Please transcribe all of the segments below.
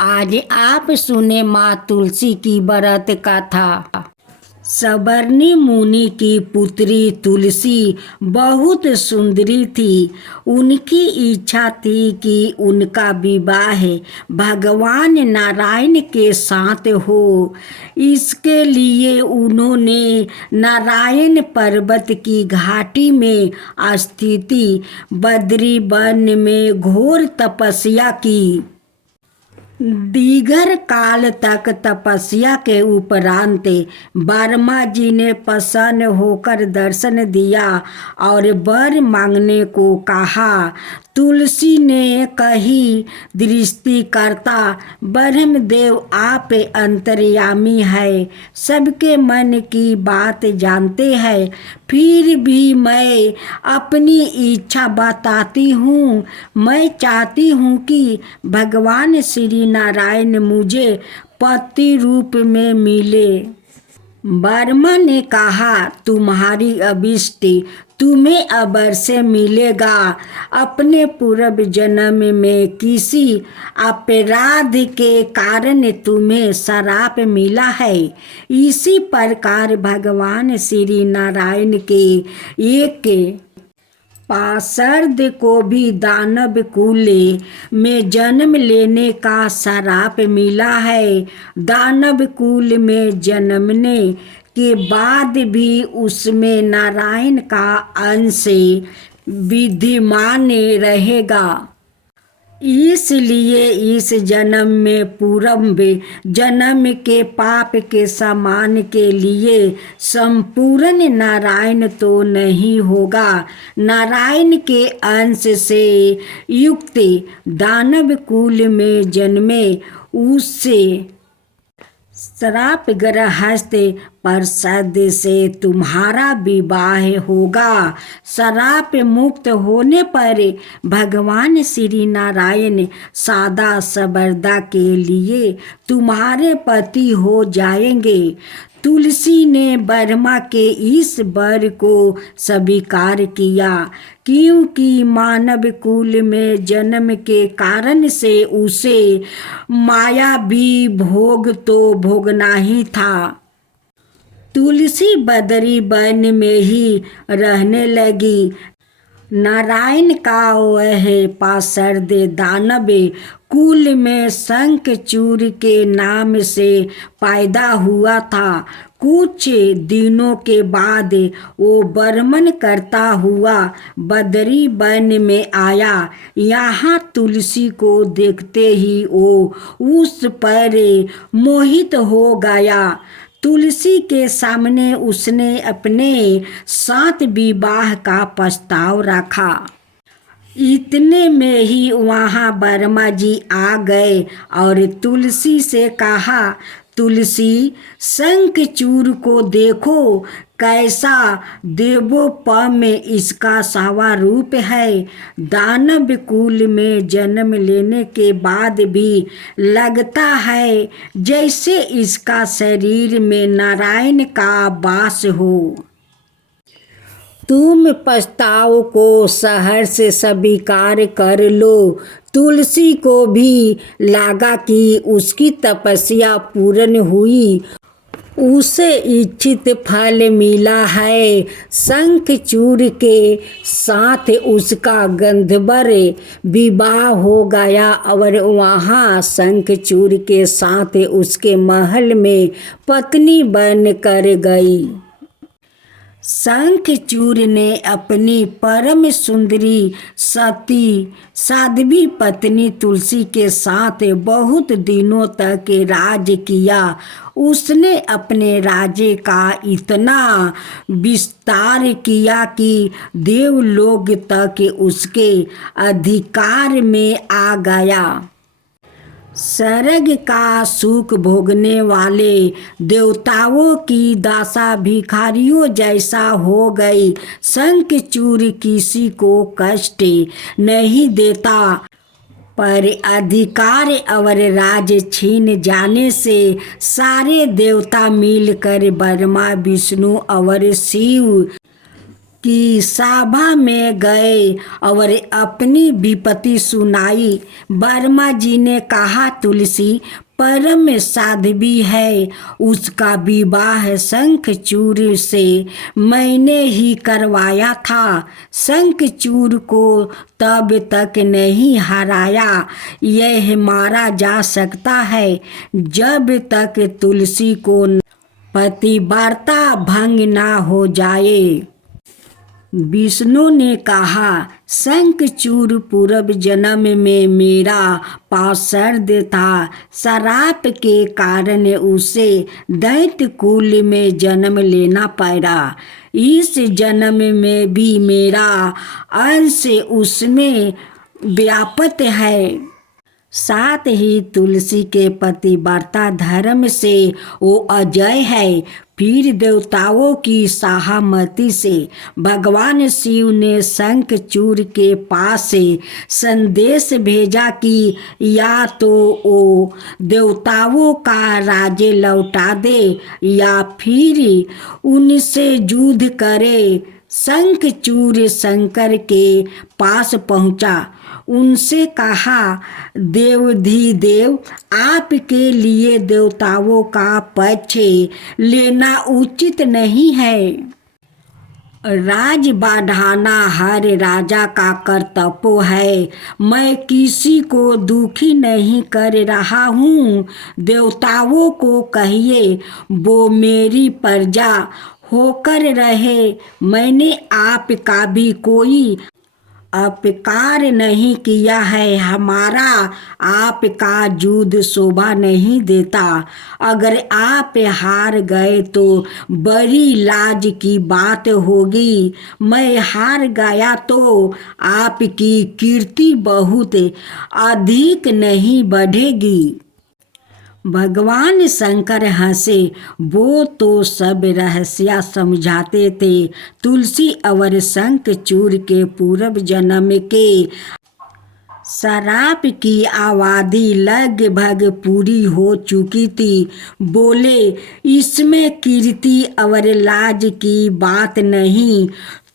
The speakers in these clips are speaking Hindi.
आज आप सुने माँ तुलसी की व्रत कथा। सबर्णी मुनि की पुत्री तुलसी बहुत सुंदरी थी। उनकी इच्छा थी कि उनका विवाह भगवान नारायण के साथ हो। इसके लिए उन्होंने नारायण पर्वत की घाटी में स्थित बद्री वन में घोर तपस्या की। दीर्घ काल तक तपस्या के उपरांत वर्मा जी ने प्रसन्न होकर दर्शन दिया और वर मांगने को कहा। तुलसी ने कही, दृष्टिकर्ता ब्रह्मदेव आप अंतर्यामी है, सबके मन की बात जानते हैं, फिर भी मैं अपनी इच्छा बताती हूँ। मैं चाहती हूँ कि भगवान श्री नारायण मुझे पति रूप में मिले। वर्मा ने कहा, तुम्हारी अभिष्ट तुम्हें अवश्य मिलेगा। अपने पूर्व जन्म में किसी अपराध के कारण तुम्हें श्राप मिला है। इसी प्रकार भगवान श्री नारायण के एक पार्षद को भी दानव कुल में जन्म लेने का श्राप मिला है। दानव कुल में जन्मने के बाद भी उसमें नारायण का अंश विद्यमान रहेगा। इसलिए इस जन्म में पूर्व जन्म के पाप के समान के लिए संपूर्ण नारायण तो नहीं होगा। नारायण के अंश से युक्त दानव कुल में जन्मे उससे श्रापग्रस्त पार्षद से तुम्हारा विवाह होगा। श्राप मुक्त होने पर भगवान श्री नारायण सदा सर्वदा के लिए तुम्हारे पति हो जाएंगे। तुलसी ने ब्रह्मा के इस वर को स्वीकार किया, क्योंकि मानव कुल में जन्म के कारण से उसे मायावी भोग तो भोगना ही था। तुलसी बद्री वन में ही रहने लगी। नारायण का वह पार्षद दानव कुल में शंखचूड़ के नाम से पैदा हुआ था। कुछ दिनों के बाद वो भ्रमण करता हुआ बद्री वन में आया। यहाँ तुलसी को देखते ही वो उस पर मोहित हो गया। तुलसी के सामने उसने अपने साथ विवाह का प्रस्ताव रखा। इतने में ही वहाँ वर्मा जी आ गए और तुलसी से कहा, तुलसी, शंखचूड़ को देखो, कैसा देवोपम में इसका सावा रूप है। दानव कुल में जन्म लेने के बाद भी लगता है जैसे इसका शरीर में नारायण का वास हो। तुम प्रस्ताव को सहर्ष स्वीकार कर लो। तुलसी को भी लगा कि उसकी तपस्या पूर्ण हुई, उसे इच्छित फल मिला है। शंखचूड़ के साथ उसका गंधर्व विवाह हो गया और वहाँ शंखचूड़ के साथ उसके महल में पत्नी बन कर गई। शंखचूड़ ने अपनी परम सुंदरी सती साध्वी पत्नी तुलसी के साथ बहुत दिनों तक राज किया। उसने अपने राज्य का इतना विस्तार किया कि देवलोक तक उसके अधिकार में आ गया। स्वर्ग का सुख भोगने वाले देवताओं की दशा भिखारियों जैसा हो गई। शंखचूड़ किसी को कष्ट नहीं देता, पर अधिकार और राज छीन जाने से सारे देवता मिलकर ब्रह्मा, विष्णु और शिव कि सभा में गए और अपनी विपत्ति सुनाई। वर्मा जी ने कहा, तुलसी परम साध्वी है, उसका विवाह शंखचूड़ से मैंने ही करवाया था। शंखचूड़ को तब तक नहीं हराया, यह मारा जा सकता है जब तक तुलसी को पतिव्रता भंग ना हो जाए। विष्णु ने कहा, शंखचूड़ पूर्व जन्म में मेरा पार्षद था। श्राप के कारण उसे दैत्य कुल में जन्म लेना पड़ा। इस जन्म में भी मेरा अंश उसमें व्याप्त है। साथ ही तुलसी के पतिव्रता धर्म से वो अजय है। फिर देवताओं की सहमति से भगवान शिव ने शंखचूड़ के पास से संदेश भेजा कि या तो वो देवताओं का राज्य लौटा दे या फिर उनसे युद्ध करे। शंखचूड़ शंकर के पास पहुंचा, उनसे कहा, देवाधिदेव, आपके लिए देवताओं का पक्ष लेना उचित नहीं है। राज बढ़ाना हर राजा का कर्तव्य है। मैं किसी को दुखी नहीं कर रहा हूँ। देवताओं को कहिए वो मेरी प्रजा होकर रहे। मैंने आपका भी कोई अपकार नहीं किया है। हमारा आपका युद्ध शोभा नहीं देता। अगर आप हार गए तो बड़ी लाज की बात होगी। मैं हार गया तो आपकी कीर्ति बहुत अधिक नहीं बढ़ेगी। भगवान शंकर हंसे। वो तो सब रहस्य समझाते थे। तुलसी और शंखचूड़ के पूर्व जन्म के श्राप की अवधि लगभग पूरी हो चुकी थी। बोले, इसमें कीर्ति और लाज की बात नहीं।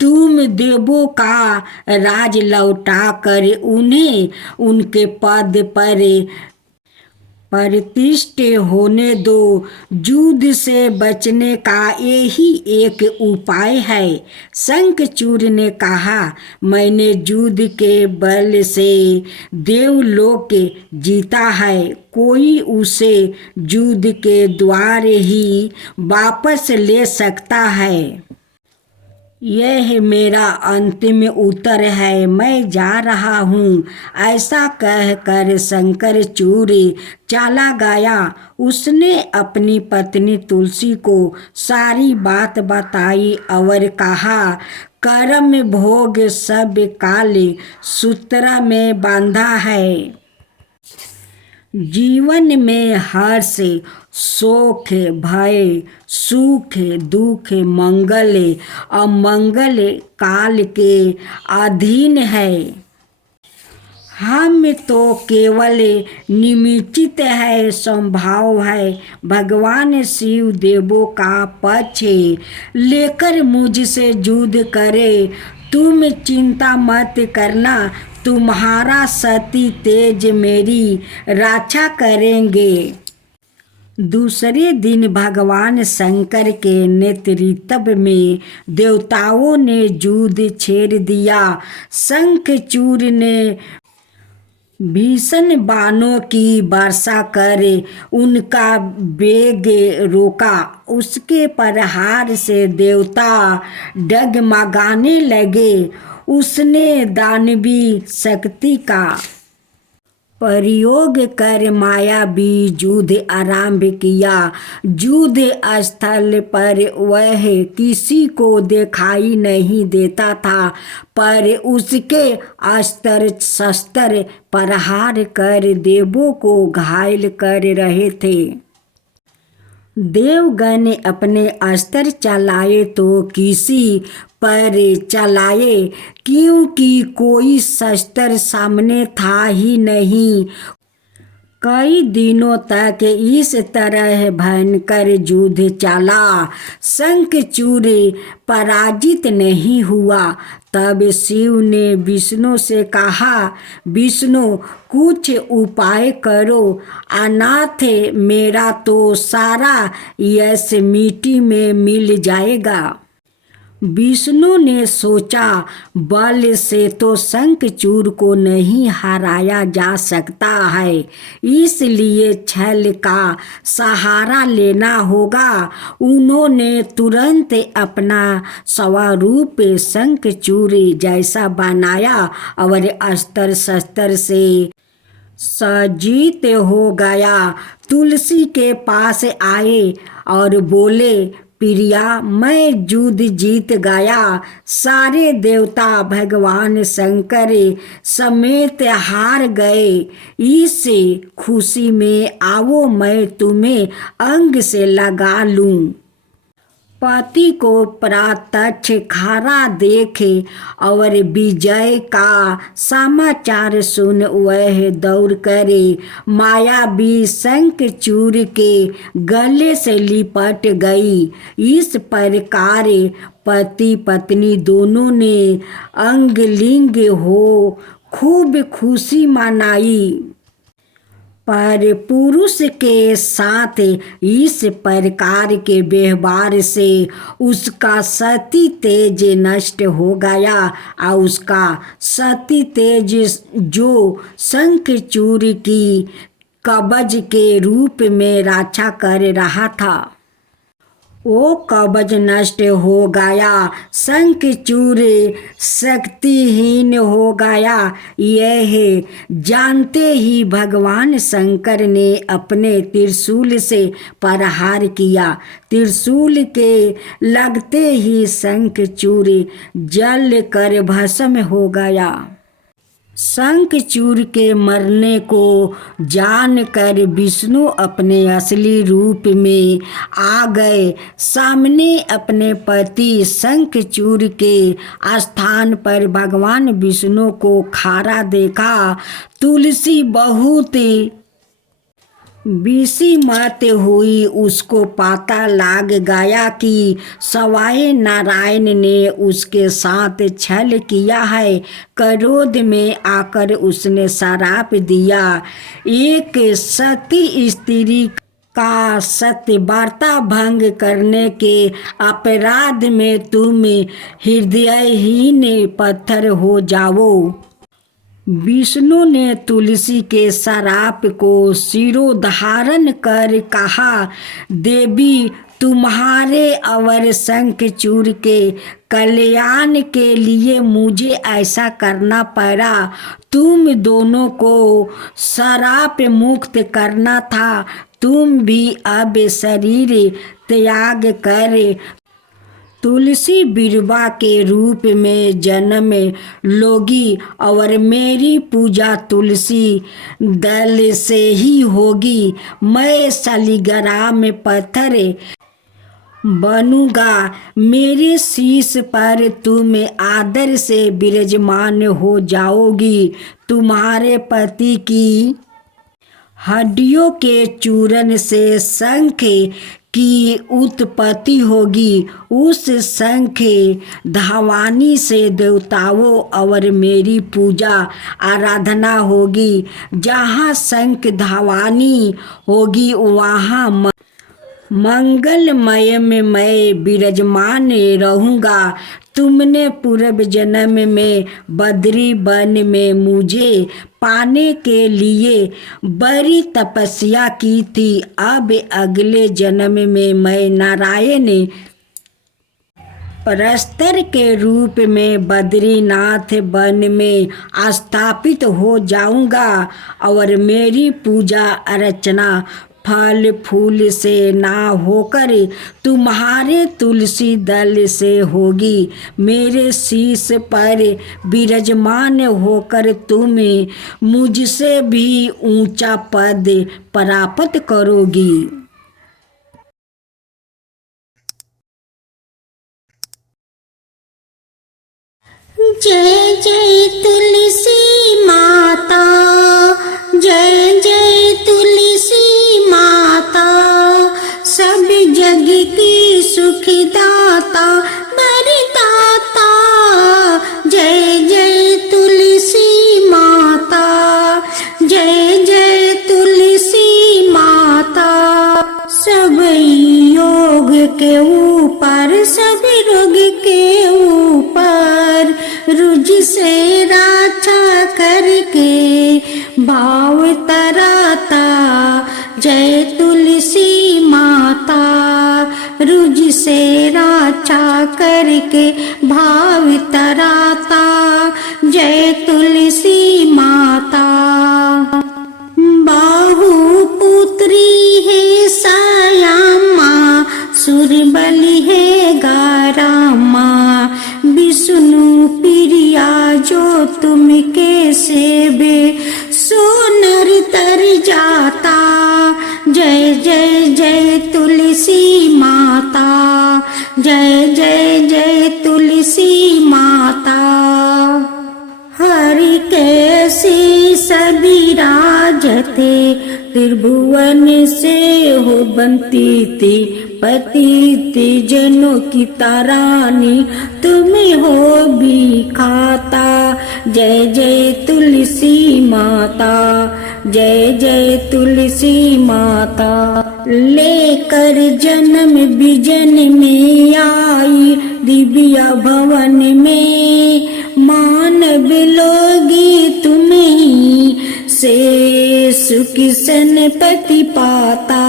तुम देवों का राज लौटा कर उन्हें उनके पद पर प्रतिष्ठित होने दो। युद्ध से बचने का यही एक उपाय है। शंखचूड़ ने कहा, मैंने युद्ध के बल से देवलोक जीता है। कोई उसे युद्ध के द्वार ही वापस ले सकता है। यह मेरा अंतिम उत्तर है। मैं जा रहा हूँ। ऐसा कहकर शंखचूड़ चला गया। उसने अपनी पत्नी तुलसी को सारी बात बताई और कहा, कर्म भोग सब काल सूत्र में बांधा है। जीवन में हर्ष, शोक, भय, सुख, दुख, मंगल, अमंगल काल के अधीन है। हम तो केवल निमित्त है, संभाव है। भगवान शिव देवों का पक्ष लेकर मुझसे युद्ध करे। तुम चिंता मत करना, तुम्हारा सती तेज मेरी रक्षा करेंगे। दूसरे दिन भगवान शंकर के नेतृत्व में देवताओं ने युद्ध छेड़ दिया। शंखचूड़ ने भीषण बाणों की वर्षा कर उनका वेग रोका। उसके प्रहार से देवता डगमगाने लगे। उसने दानवी शक्ति का प्रयोग कर मायावी युद्ध आरंभ किया। युद्ध स्थल पर वह किसी को दिखाई नहीं देता था, पर उसके अस्त्र शस्त्र प्रहार कर देवों को घायल कर रहे थे। देवगण अपने अस्त्र चलाए तो किसी पर चलाए, क्योंकि कोई शस्त्र सामने था ही नहीं। कई दिनों तक इस तरह भयंकर युद्ध चला। शंखचूड़ पराजित नहीं हुआ। तब शिव ने विष्णु से कहा, विष्णु कुछ उपाय करो, अनाथ मेरा तो सारा यश मिट्टी में मिल जाएगा। विष्णु ने सोचा, बल से तो शंखचूड़ को नहीं हराया जा सकता है, इसलिए छल का सहारा लेना होगा। उन्होंने तुरंत अपना स्वरूप शंखचूड़ जैसा बनाया और अस्त्र शस्त्र से सज्जित हो गया। तुलसी के पास आए और बोले, प्रिया, मैं युद्ध जीत गया। सारे देवता भगवान शंकर समेत हार गए। इस खुशी में आओ मैं तुम्हें अंग से लगा लूं। पति को प्रत्यक्ष खड़ा देखे और विजय का समाचार सुन वह दौड़ करे मायावी शंखचूड़ के गले से लिपट गई। इस प्रकार पति पत्नी दोनों ने अंगलिंग हो खूब खुशी मनाई। पर पुरुष के साथ इस प्रकार के व्यवहार से उसका सती तेज नष्ट हो गया और उसका सती तेज जो शंखचूड़ की कवच के रूप में रक्षा कर रहा था, वो कवच नष्ट हो गया। शंखचूड़ शक्तिहीन हो गया। यह जानते ही भगवान शंकर ने अपने त्रिशूल से प्रहार किया। त्रिशूल के लगते ही शंखचूड़ जल कर भस्म हो गया। शंखचूड़ के मरने को जानकर विष्णु अपने असली रूप में आ गए। सामने अपने पति शंखचूड़ के स्थान पर भगवान विष्णु को खड़ा देखा। तुलसी बहुत विषी मत हुई। उसको पता लग गया कि सवाई नारायण ने उसके साथ छल किया है। क्रोध में आकर उसने श्राप दिया, एक सती स्त्री का सत्यवार्ता भंग करने के अपराध में तुम हृदयहीन पत्थर हो जाओ। विष्णु ने तुलसी के श्राप को शिरोधारण कर कहा, देवी, तुम्हारे और शंखचूड़ के कल्याण के लिए मुझे ऐसा करना पड़ा। तुम दोनों को श्राप मुक्त करना था। तुम भी अब शरीर त्याग कर तुलसी बिरवा के रूप में जन्म लोगी और मेरी पूजा तुलसी दल से ही होगी। मैं शालिग्राम में पत्थर बनूंगा। मेरे शीश पर तुम आदर से विराजमान हो जाओगी। तुम्हारे पति की हड्डियों के चूर्ण से शंख की उत्पत्ति होगी। उस शंख धावानी से देवताओं और मेरी पूजा आराधना होगी। जहाँ शंख धावानी होगी वहाँ मंगलमय में मैं विराजमान रहूँगा। तुमने पूर्व जन्म में बद्री वन में मुझे पाने के लिए बड़ी तपस्या की थी। अब अगले जन्म में मैं नारायण प्रस्तर के रूप में बद्रीनाथ वन में स्थापित हो जाऊंगा और मेरी पूजा अर्चना फल फूल से ना होकर तुम्हारे तुलसी दल से होगी। मेरे शीश पर विराजमान होकर तुम मुझसे भी ऊंचा पद प्राप्त करोगी। जय जय तुलसी माता, जय जय तुलसी से राछा करके भाव तराता, जय तुलसी माता। रुज से राछा करके भाव तराता, जय तुलसी माता। बाहु पुत्री है सायामा, सुरबली है गारामा। विष्णु प्रिया जो तुम के सेवे, सोनर तर जाता। जय जय जय तुलसी माता, जय जय जय तुलसी माता। हरि कैसी सभी राजते, त्रिभुवन से हो बनती थी। पतित जनों की तारानी, तुम्हें हो भी खाता। जय जय तुलसी माता, जय जय तुलसी माता। लेकर जन्म बिजन में आई, दिव्या भवन में। मानव लोगी तुम्हीं से, सुख सनपति पाता।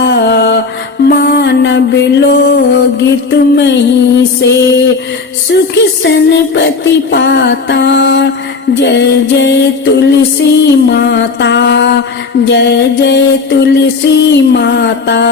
मानव लोगी तुम्हीं से, सुख सनपति पाता। जय जय तुलसी माता, जय जय तुलसी माता।